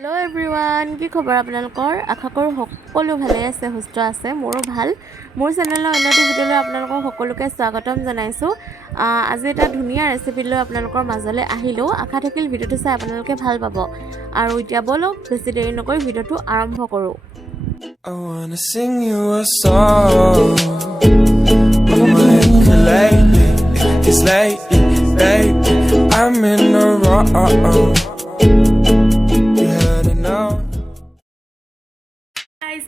Hello' everyone, কি খবৰ আপোনালোকৰ? আশা কৰোঁ সকলো ভালে আছে, সুস্থ আছে। মোৰো ভাল। মোৰ চেনেলৰ অন্য এটি ভিডিঅ'লৈ আপোনালোকক সকলোকে স্বাগতম জনাইছোঁ। আজি এটা ধুনীয়া ৰেচিপি লৈ আপোনালোকৰ মাজলৈ আহিলোঁ। আশা থাকিল ভিডিঅ'টো চাই আপোনালোকে ভাল পাব। আৰু এতিয়া ব'লক বেছি দেৰি নকৰি ভিডিঅ'টো আৰম্ভ কৰোঁ। I wanna sing you a song. Lately, it's lately, baby, I'm in the wrong. You had enough.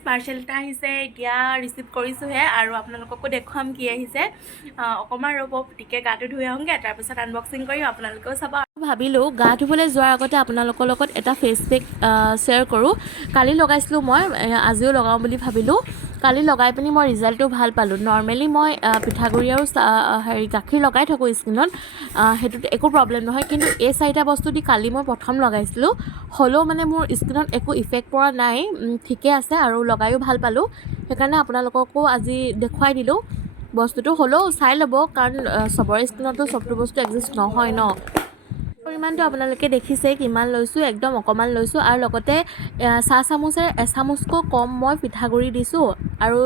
Parcel এটা আহিছে, এতিয়া ৰিচিভ কৰিছোঁহে আৰু আপোনালোককো দেখুৱাম কি আহিছে। অকণমান ৰ'ব, পিটিকে গাটো ধুই আহোঁগৈ, তাৰপিছত আনবক্সিং কৰিম, আপোনালোকেও চাব। ভাবিলোঁ গা ধুবলৈ যোৱাৰ আগতে আপোনালোকৰ লগত এটা ফেচ পেক শ্বেয়াৰ কৰোঁ। কালি লগাইছিলোঁ মই, আজিও লগাওঁ বুলি ভাবিলোঁ। কালি লগাই পিনি মই ৰিজাল্টটো ভাল পালোঁ। নৰ্মেলি মই পিঠাগুড়ি আৰু গাখীৰ লগাই থাকোঁ স্কিনত, সেইটোত একো প্ৰব্লেম নহয়। কিন্তু এই চাৰিটা বস্তু দি কালি মই প্ৰথম লগাইছিলোঁ, হ'লেও মানে মোৰ স্কিনত একো ইফেক্ট পৰা নাই, ঠিকে আছে আৰু লগায়ো ভাল পালোঁ। সেইকাৰণে আপোনালোককো আজি দেখুৱাই দিলোঁ বস্তুটো। হ'লেও চাই ল'ব, কাৰণ চবৰে স্কিনতো চবটো বস্তু এডজাষ্ট নহয় ন। পৰিমাণটো আপোনালোকে দেখিছেই কিমান লৈছোঁ, একদম অকণমান লৈছোঁ। আৰু লগতে চাহ চামুচেৰে এচামুচকৈ কম মই পিঠাগুড়ি দিছোঁ, আৰু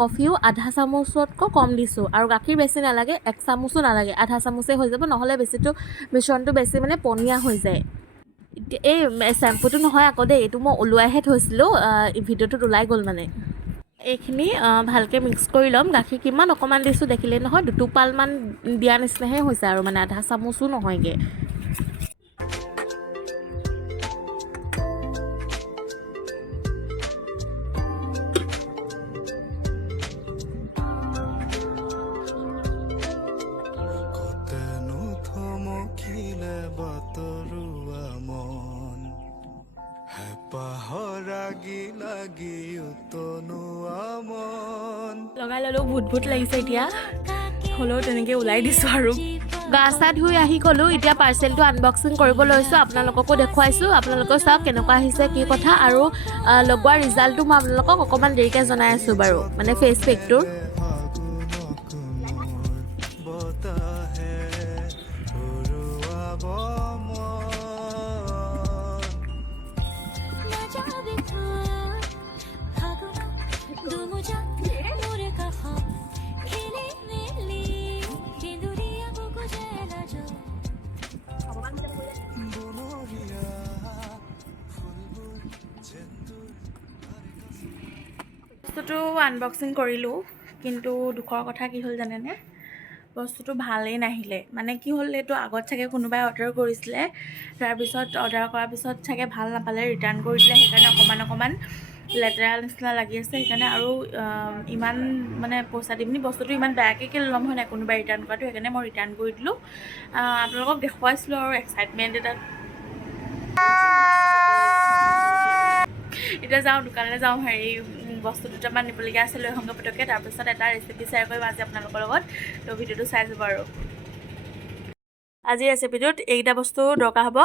কফিও আধা চামুচতকৈ কম দিছোঁ। আৰু গাখীৰ বেছি নালাগে, 1 চামুচো নালাগে, আধা চামুচেই হৈ যাব, নহ'লে বেছিটো মিশ্ৰণটো বেছি মানে পনীয়া হৈ যায়। এই শ্বেম্পুটো নহয় আকৌ দেই, এইটো মই ওলোৱাইহে থৈছিলোঁ, ভিডিঅ'টোত ওলাই গ'ল মানে। এইখিনি ভালকৈ মিক্স কৰি ল'ম। গাখীৰ কিমান অকণমান দিছোঁ দেখিলে নহয়, 2 টোপালমান দিয়া নিচিনাহে হৈছে আৰু মানে আধা চামুচো নহয়গৈ। লগাই ল'লোঁ, ভূত লাগিছে এতিয়া, হ'লেও তেনেকৈ ওলাই দিছোঁ আৰু। গা চা ধুই আহি গ'লোঁ, এতিয়া পাৰ্চেলটো আনবক্সিং কৰিব লৈছোঁ, আপোনালোককো দেখুৱাইছোঁ। আপোনালোকেও চাওক কেনেকুৱা আহিছে, কি কথা। আৰু লগোৱা ৰিজাল্টটো মই আপোনালোকক অকণমান দেৰিকৈ জনাই আছোঁ বাৰু, মানে ফেচ পেকটোৰ। বস্তুটো আনবক্সিং কৰিলোঁ, কিন্তু দুখৰ কথা কি হ'ল জানেনে, বস্তুটো ভালেই নাহিলে। মানে কি হ'ল, এইটো আগত চাগে কোনোবাই অৰ্ডাৰ কৰিছিলে, তাৰপিছত অৰ্ডাৰ কৰাৰ পিছত চাগে ভাল নাপালে, ৰিটাৰ্ণ কৰি দিলে। সেইকাৰণে অকণমান লেতেৰা নিচিনা লাগি আছে। সেইকাৰণে আৰু ইমান মানে পইচা দি পিনি বস্তুটো ইমান বেয়াকৈ কেলৈ ল'ম হয় নাই, কোনোবাই ৰিটাৰ্ণ কৰাটো। সেইকাৰণে মই ৰিটাৰ্ণ কৰি দিলোঁ। আপোনালোকক দেখুৱাইছিলোঁ আৰু এক্সাইটমেণ্ট এটা। এতিয়া যাওঁ দোকানলৈ, যাওঁ, বস্তু দুটামান নিবলগীয়া আছে, লৈ আহোঁগৈ পটককৈ। তাৰপিছত এটা ৰেচিপি শ্বেয়াৰ কৰিম আজি আপোনালোকৰ লগত, তো ভিডিঅ'টো চাই যাব আৰু। আজি ৰেচিপিটোত এইকেইটা বস্তু দৰকাৰ হ'ব: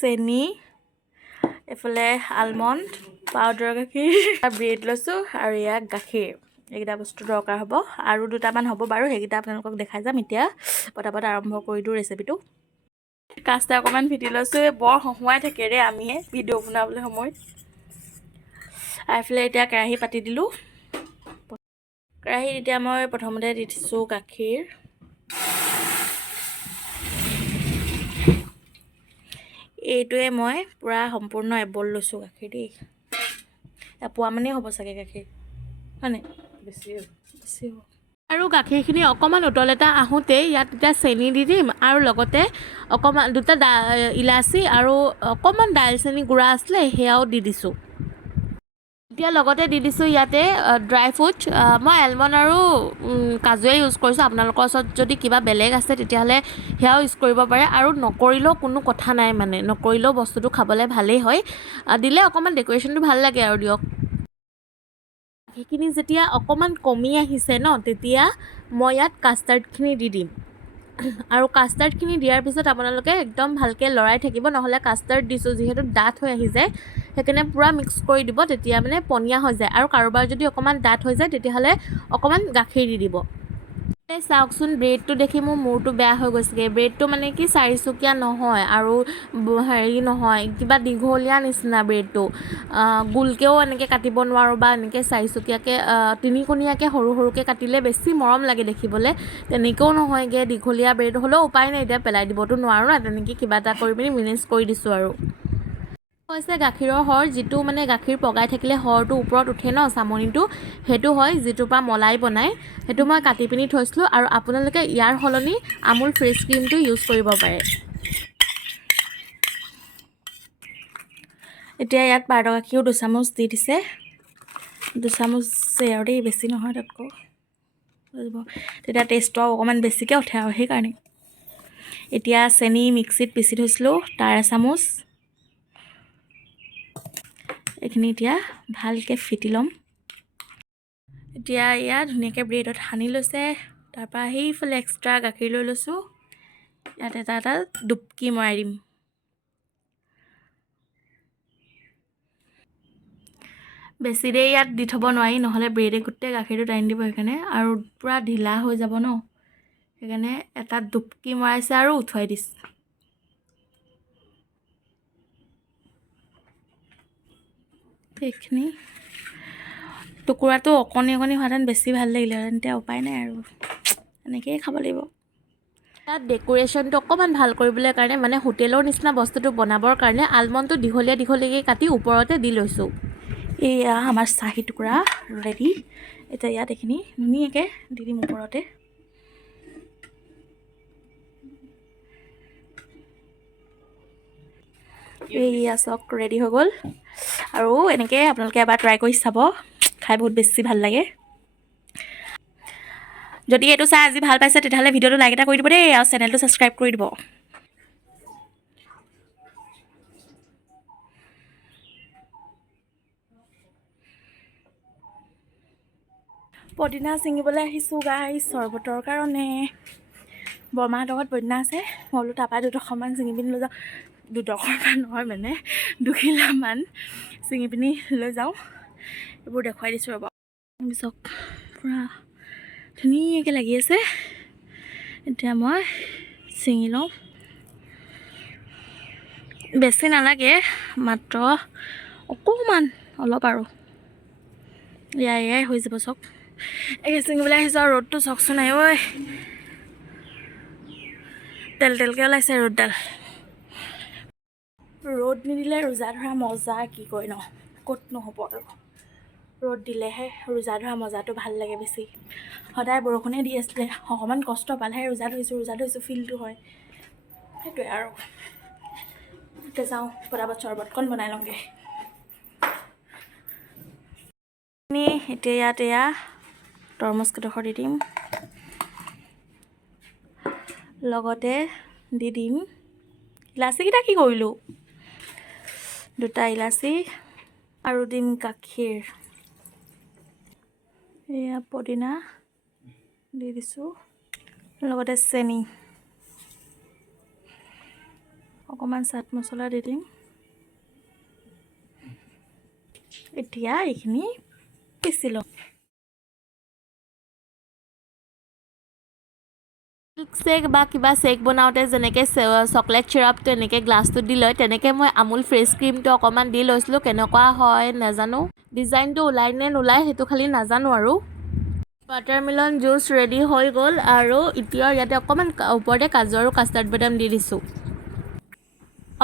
চেনি, এইফালে আলমণ্ড, পাউডাৰ গাখীৰ, ব্ৰেড লৈছোঁ, আৰু ইয়াক গাখীৰ। এইকেইটা বস্তু দৰকাৰ হ'ব, আৰু দুটামান হ'ব বাৰু, সেইকেইটা আপোনালোকক দেখাই যাম। এতিয়া পটাপট আৰম্ভ কৰি দিওঁ ৰেচিপিটো। কাষ্টা অকণমান ফিটি লৈছোঁ, বৰ হহুৱাই থাকে ৰে আমিহে ভিডিঅ' বনাবলৈ সময়ত। এইফালে এতিয়া কেৰাহী পাতি দিলোঁ। কেৰাহীত এতিয়া মই প্ৰথমতে দি দিছোঁ গাখীৰ। এইটোৱে মই পূৰা সম্পূৰ্ণ এবল লৈছোঁ গাখীৰ দেই, এপোৱা মানেই হ'ব চাগে গাখীৰ, হয়নে? বেছি হ'ব। আৰু গাখীৰখিনি অকণমান উতল এটা আহোঁতেই ইয়াত এতিয়া চেনি দি দিম, আৰু লগতে অকণমান দুটা ইলাচি আৰু অকণমান দালচেনি গুড়া আছিলে, সেয়াও দি দিছোঁ। এতিয়া লগতে দি দিছোঁ ইয়াতে ড্ৰাই ফ্ৰুটছ। মই এলমণ্ড আৰু কাজুৱে ইউজ কৰিছোঁ। আপোনালোকৰ ওচৰত যদি কিবা বেলেগ আছে তেতিয়াহ'লে সেয়াও ইউজ কৰিব পাৰে, আৰু নকৰিলেও কোনো কথা নাই, মানে নকৰিলেও বস্তুটো খাবলৈ ভালেই হয়। দিলে অকণমান ডেক'ৰেশ্যনটো ভাল লাগে আৰু দিয়ক। সেইখিনি যেতিয়া অকণমান কমি আহিছে ন, তেতিয়া মই ইয়াত কাষ্টাৰ্ডখিনি দি দিম। আৰু কাষ্টাৰ্ডখিনি দিয়াৰ পিছত আপোনালোকে একদম ভালকৈ লৰাই থাকিব, নহ'লে কাষ্টাৰ্ড দিছোঁ যিহেতু ডাঠ হৈ আহি যায়, সেইকাৰণে পূৰা মিক্স কৰি দিব, তেতিয়া মানে পনীয়া হৈ যায়। আৰু কাৰোবাৰ যদি অকণমান ডাঠ হৈ যায় তেতিয়াহ'লে অকণমান গাখীৰ দি দিব। চাওকচোন ব্ৰেডটো দেখি মোৰ মূৰটো বেয়া হৈ গৈছেগৈ। ব্ৰেডটো মানে কি চাৰিচুকীয়া নহয় আৰু হেৰি নহয়, কিবা দীঘলীয়া নিচিনা ব্ৰেডটো। গোলকৈও এনেকৈ কাটিব নোৱাৰোঁ বা এনেকৈ চাৰিচুকীয়াকৈ তিনিকোণীয়াকৈ সৰু সৰুকৈ কাটিলে বেছি মৰম লাগে দেখিবলৈ। তেনেকৈও নহয়গৈ, দীঘলীয়া ব্ৰেড হ'লেও উপায় নাই, এতিয়া পেলাই দিবতো নোৱাৰোঁ না, তেনেকৈ কিবা এটা কৰি পিনি মেনেজ কৰি দিছোঁ আৰু। হৈছে গাখীৰৰ সৰ, যিটো মানে গাখীৰ পগাই থাকিলে সৰটো ওপৰত উঠে ন, চামনিটো, সেইটো হয়, যিটোৰ পৰা মলাই বনায়। সেইটো মই কাটি পিনি থৈছিলোঁ, আৰু আপোনালোকে ইয়াৰ সলনি আমুল ফ্ৰেছ ক্ৰীমটো ইউজ কৰিব পাৰে। এতিয়া ইয়াত পাউদাৰ গাখীৰো 2 চামুচ দি দিছে, 2 চামুচ আৰু দেই, বেছি নহয় তাতকৈ, তেতিয়া টেষ্টটো অকণমান বেছিকৈ উঠে আৰু সেইকাৰণে। এতিয়া চেনি মিক্সিত পিচি থৈছিলোঁ, তাৰ 1 চামুচ, এইখিনি এতিয়া ভালকৈ ফেটি ল'ম। এতিয়া এয়া ধুনীয়াকৈ ব্ৰেডত সানি লৈছে, তাৰপৰা সেইফালে এক্সট্ৰা গাখীৰ লৈ লৈছোঁ, ইয়াত এটা এটা ডুবকি মৰাই দিম। বেছি দেৰি ইয়াত দি থ'ব নোৱাৰি, নহ'লে ব্ৰেডে গোটেই গাখীৰটো টানি দিব, সেইকাৰণে, আৰু পূৰা ঢিলা হৈ যাব ন, সেইকাৰণে এটা ডুবকি মৰাইছে আৰু উঠুৱাই দিছে। সেইখিনি টুকুৰাটো অকণি অকণি হোৱাহেঁতেন বেছি ভাল লাগিলেহেঁতেন, এতিয়া উপায় নাই আৰু এনেকৈয়ে খাব লাগিব। তাত ডেক'ৰেশ্যনটো অকণমান ভাল কৰিবলৈ কাৰণে, মানে হোটেলৰ নিচিনা বস্তুটো বনাবৰ কাৰণে আলমণ্ডটো দীঘলীয়া দীঘলীয়াকৈ কাটি ওপৰতে দি লৈছোঁ। এয়া আমাৰ চাহী টুকুৰা ৰেডি। এতিয়া ইয়াত এইখিনি ধুনীয়াকৈ দি দিম ওপৰতে। এইয়া চক ৰেডি হৈ গ'ল, আৰু এনেকৈ আপোনালোকে এবাৰ ট্ৰাই কৰি চাব, খাই বহুত বেছি ভাল লাগে। যদি এইটো চাই আজি ভাল পাইছে, তেতিয়াহ'লে ভিডিঅ'টো লাইক এটা কৰি দিব দেই, আৰু চেনেলটো ছাবস্ক্ৰাইব কৰি দিব। পদিনা ছিঙিবলৈ আহিছোঁ গাইছ, চৰবতৰ কাৰণে। বৰমাহঁতৰ ঘৰত পদিনা আছে, মই বোলো তাৰপৰা 2 টকামান ছিঙি পিনি লৈ যাওঁ, 2 টকাৰ নহয় মানে 2 কিলোমান ছিঙি পিনি লৈ যাওঁ। এইবোৰ দেখুৱাই দিছোঁ ৰ'ব, চক পূৰা ধুনীয়াকৈ লাগি আছে। এতিয়া মই ছিঙি লওঁ, বেছি নালাগে, মাত্ৰ অকণমান, অলপ আৰু, এয়াই হৈ যাব চক। এই ছিঙিবলৈ আহিছোঁ, আৰু ৰ'দটো চকচোন নাই ঐ, তেল তেলকৈ ওলাইছে ৰ'দডাল। ৰ'দ নিদিলে ৰোজা ধৰা মজা কি কয় ন, ক'ত নহ'ব আৰু, ৰ'দ দিলেহে ৰোজা ধৰা মজাটো ভাল লাগে বেছি। সদায় বৰষুণে দি আছিলে, অকণমান কষ্ট পালেহে ৰোজা ধৰিছোঁ ফিলটো হয়, সেইটোৱে আৰু। এতিয়া যাওঁ পটাপট চৰবতকণ বনাই লওঁগৈ। এতিয়া ইয়াত এয়া তৰমুজ কেইডোখৰ দি দিম, লগতে দি দিম ইলাচিকেইটা, কি কৰিলোঁ, 2টা ইলাচি, আৰু দিম গাখীৰ, এয়া পদিনা দি দিছোঁ, লগতে চেনি, অকণমান চাট মছলা দি দিম। এতিয়া এইখিনি পিচি লওঁ। মিল্ক শ্বেক বা কিবা শ্বেক বনাওঁতে যেনেকৈ চকলেট চিৰাপটো এনেকৈ গ্লাছটোত দি লয়, তেনেকৈ মই আমুল ফ্ৰেছ ক্ৰীমটো অকণমান দি লৈছিলোঁ, কেনেকুৱা হয় নাজানো, ডিজাইনটো ওলাই নে নোলায় সেইটো খালি নাজানো আৰু। ৱাটাৰমেলন জুচ ৰেডি হৈ গ'ল, আৰু এতিয়া ইয়াতে অকণমান ওপৰতে কাজু আৰু কাষ্টাৰ্ড বাদাম দি দিছোঁ।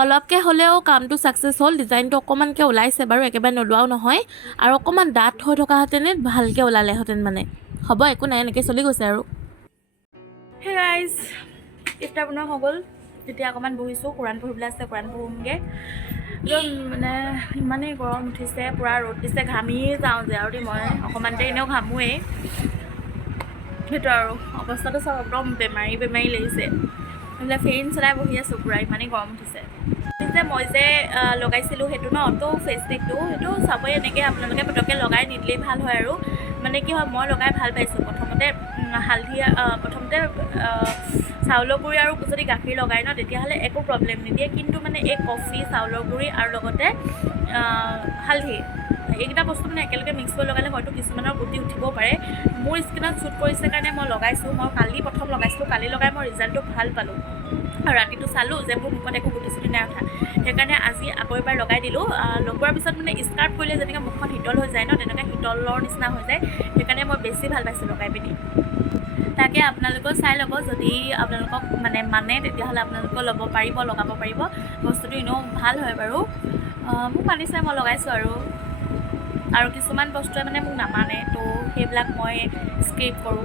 অলপকৈ হ'লেও কামটো ছাকচেছ হ'ল, ডিজাইনটো অকণমানকৈ ওলাইছে বাৰু, একেবাৰে নোলোৱাও নহয়, আৰু অকণমান ডাঠ হৈ থকাহেঁতেনে ভালকৈ ওলালেহেঁতেন মানে, হ'ব একো নাই, এনেকৈ চলি গৈছে আৰু। হে গাইজ, ইফতাৰ বনোৱা হৈ গ'ল, এতিয়া অকণমান বহিছোঁ, কোৰাণ পঢ়িবলৈ আছে, কোৰাণ পঢ়োঁগৈ। একদম মানে ইমানেই গৰম উঠিছে, পূৰা ৰ'দ দিছে, ঘামি যাওঁ যে, আৰু দেই মই অকণমান দেৰি এনেও ঘামোৱেই, সেইটো আৰু অৱস্থাটো চব একদম বেমাৰী লাগিছে, এইবিলাক ফেন চলাই বহি আছোঁ পূৰা, ইমানেই গৰম উঠিছে। যে মই যে লগাইছিলোঁ সেইটো ন তো ফেচ পেকটো সেইটো চাবই এনেকৈ আপোনালোকে পটককৈ লগাই নিদিলেই ভাল হয় আৰু মানে কি হয় মই লগাই ভাল পাইছোঁ প্ৰথমতে হালধি প্ৰথমতে চাউলৰ গুড়ি আৰু যদি গাখীৰ লগাই ন তেতিয়াহ'লে একো প্ৰব্লেম নিদিয়ে কিন্তু মানে এই কফি চাউলৰ গুড়ি আৰু লগতে হালধি এইকেইটা বস্তু মানে একেলগে মিক্স কৰি লগালে হয়তো কিছুমানৰ গুটি উঠিবও পাৰে মোৰ স্কিনত শ্বুট কৰিছে কাৰণে মই লগাইছোঁ মই কালি প্ৰথম লগাইছিলোঁ কালি লগাই মই ৰিজাল্টটো ভাল পালোঁ আৰু ৰাতিটো চালোঁ যে মোৰ মুখত একো গুটি চুটি নাই উঠা সেইকাৰণে আজি আকৌ এবাৰ লগাই দিলোঁ লগোৱাৰ পিছত মানে স্কাৰ্ফ কৰিলে যেনেকৈ মুখখন শীতল হৈ যায় ন তেনেকৈ শীতলৰ নিচিনা হৈ যায় সেইকাৰণে মই বেছি ভাল পাইছোঁ লগাই পিনি তাকে আপোনালোকেও চাই ল'ব যদি আপোনালোকক মানে তেতিয়াহ'লে আপোনালোকেও ল'ব পাৰিব লগাব পাৰিব বস্তুটো এনেও ভাল হয় বাৰু মোক মানিছে মই লগাইছোঁ আৰু কিছুমান বস্তুৱে মানে মোক নামানে তো সেইবিলাক মই স্কিপ কৰোঁ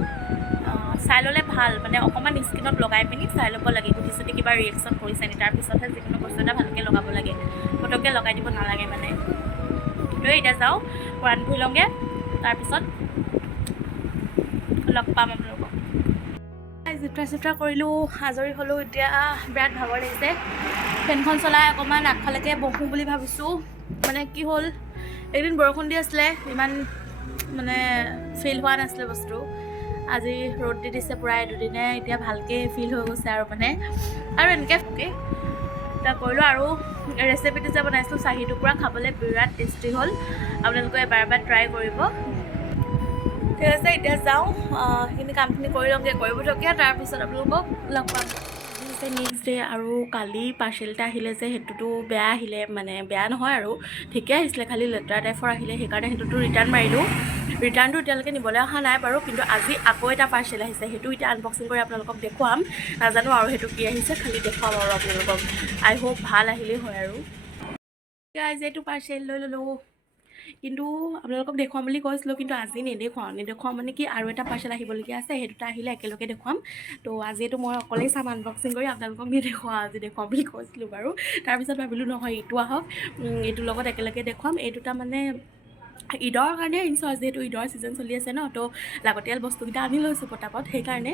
চাই ল'লে ভাল মানে অকণমান স্কিনত লগাই পিনি চাই ল'ব লাগে গুটি চুটি কিবা ৰিয়েকশ্যন কৰিছে নি তাৰপিছতহে যিকোনো বস্তু এটা ভালকৈ লগাব লাগে পটককৈ লগাই দিব নালাগে মানে তো এতিয়া যাওঁ কোৰাণ ধুই লওঁগৈ তাৰপিছত লগ পাম আপোনালোকক জোতা চিফ্টা কৰিলোঁ আজৰি হ'লোঁ এতিয়া বিৰাট ভাগৰ লাগিছে ফেনখন চলাই অকণমান আগফালেকে বহোঁ বুলি ভাবিছোঁ মানে কি হ'ল এদিন বৰষুণ দি আছিলে ইমান মানে ফিল হোৱা নাছিলে বস্তু আজি ৰ'দ দি দিছে পূৰা দুদিনে এতিয়া ভালকৈ ফিল হৈ গৈছে আৰু মানে আৰু এনেকৈ এতিয়া কৰিলোঁ আৰু ৰেচিপিটো যে বনাইছিলোঁ চাহী টুকুৰা খাবলৈ বিৰাট টেষ্টি হ'ল আপোনালোকে এবাৰ ট্ৰাই কৰিব ঠিক আছে এতিয়া যাওঁ সেইখিনি কামখিনি কৰি লওঁগৈ কৰিবলগীয়া তাৰপিছত আপোনালোকক লগ পাম নেক্সট ডে আৰু কালি পাৰ্চেল এটা আহিলে যে সেইটোতো বেয়া আহিলে মানে বেয়া নহয় আৰু ঠিকে আহিছিলে খালি লেতেৰা টাইপৰ আহিলে সেইকাৰণে সেইটোতো ৰিটাৰ্ণ মাৰিলোঁ ৰিটাৰ্ণটো এতিয়ালৈকে নিবলৈ অহা নাই বাৰু কিন্তু আজি আকৌ এটা পাৰ্চেল আহিছে সেইটো এতিয়া আনবক্সিং কৰি আপোনালোকক দেখুৱাম নাজানো আৰু সেইটো কি আহিছে খালি দেখুৱাম আৰু আপোনালোকক আই হোপ ভাল আহিলেই হয় আৰু এতিয়া আজি এইটো পাৰ্চেল লৈ ল'লোঁ কিন্তু আপোনালোকক দেখুৱাম বুলি কৈছিলোঁ কিন্তু আজি নেদেখুৱাওঁ মানে কি আৰু এটা পাৰ্চেল আহিবলগীয়া আছে সেই দুটা আহিলে একেলগে দেখুৱাম তো আজিতো মই অকলেই চাম আনবক্সিং কৰি আপোনালোকক নেদেখুৱাওঁ আজি দেখুৱাম বুলি কৈছিলোঁ বাৰু তাৰপিছত ভাবিলোঁ নহয় এইটো আহক এইটোৰ লগত একেলগে দেখুৱাম এই দুটা মানে ঈদৰ কাৰণে আনিছোঁ আৰু যিহেতু ঈদৰ ছিজন চলি আছে ন তো লাগতিয়াল বস্তুকেইটা আনি লৈছোঁ পটাপট সেইকাৰণে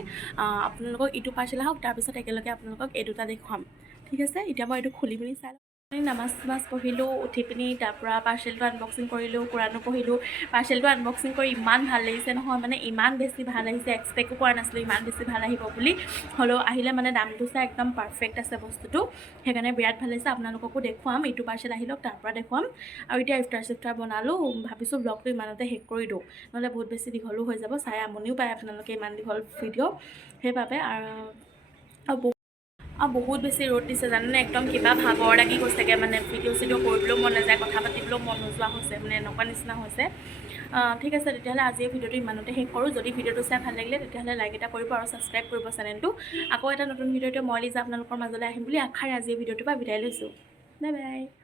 আপোনালোকক ইটো পাৰ্চেল আহক তাৰপিছত একেলগে আপোনালোকক এই দুটা দেখুৱাম ঠিক আছে এতিয়া মই এইটো খুলি পিনি চাই নামাজ পঢ়িলোঁ উঠি পিনি তাৰপৰা পাৰ্চেলটো আনবক্সিং কৰিলোঁ কোৰাণো পঢ়িলোঁ পাৰ্চেলটো আনবক্সিং কৰি ইমান ভাল লাগিছে নহয় মানে ইমান বেছি ভাল আহিছে এক্সপেক্টো কৰা নাছিলোঁ ইমান বেছি ভাল আহিব বুলি হ'লেও আহিলে মানে দামটো চাই একদম পাৰফেক্ট আছে বস্তুটো সেইকাৰণে বিৰাট ভাল লাগিছে আপোনালোককো দেখুৱাম এইটো পাৰ্চেল আহিলক তাৰপৰা দেখুৱাম আৰু এতিয়া ইফতাৰ বনালোঁ ভাবিছোঁ ব্লগটো ইমানতে শেষ কৰি দিওঁ নহ'লে বহুত বেছি দীঘলো হৈ যাব চাই আমনিও পায় আপোনালোকে ইমান দীঘল ভিডিঅ' সেইবাবে আৰু বহুত বেছি ৰ'দ দিছে জানেনে একদম কিবা ভাগৰ লাগি গৈছেগৈ মানে ভিডিঅ' কৰিবলৈও মন নাযায় কথা পাতিবলৈও মন নোযোৱা হৈছে মানে এনেকুৱা নিচিনা হৈছে ঠিক আছে তেতিয়াহ'লে আজি এই ভিডিঅ'টো ইমানতে শেষ কৰোঁ যদি ভিডিঅ'টো চাই ভাল লাগিলে তেতিয়াহ'লে লাইক এটা কৰিব আৰু ছাবস্ক্ৰাইব কৰিব চেনেলটো আকৌ এটা নতুন ভিডিঅ'তে মই লিজা আপোনালোকৰ মাজলৈ আহিম বুলি আশাৰে আজি এই ভিডিঅ'টোৰ পৰা বিদায় লৈছোঁ বাই বাই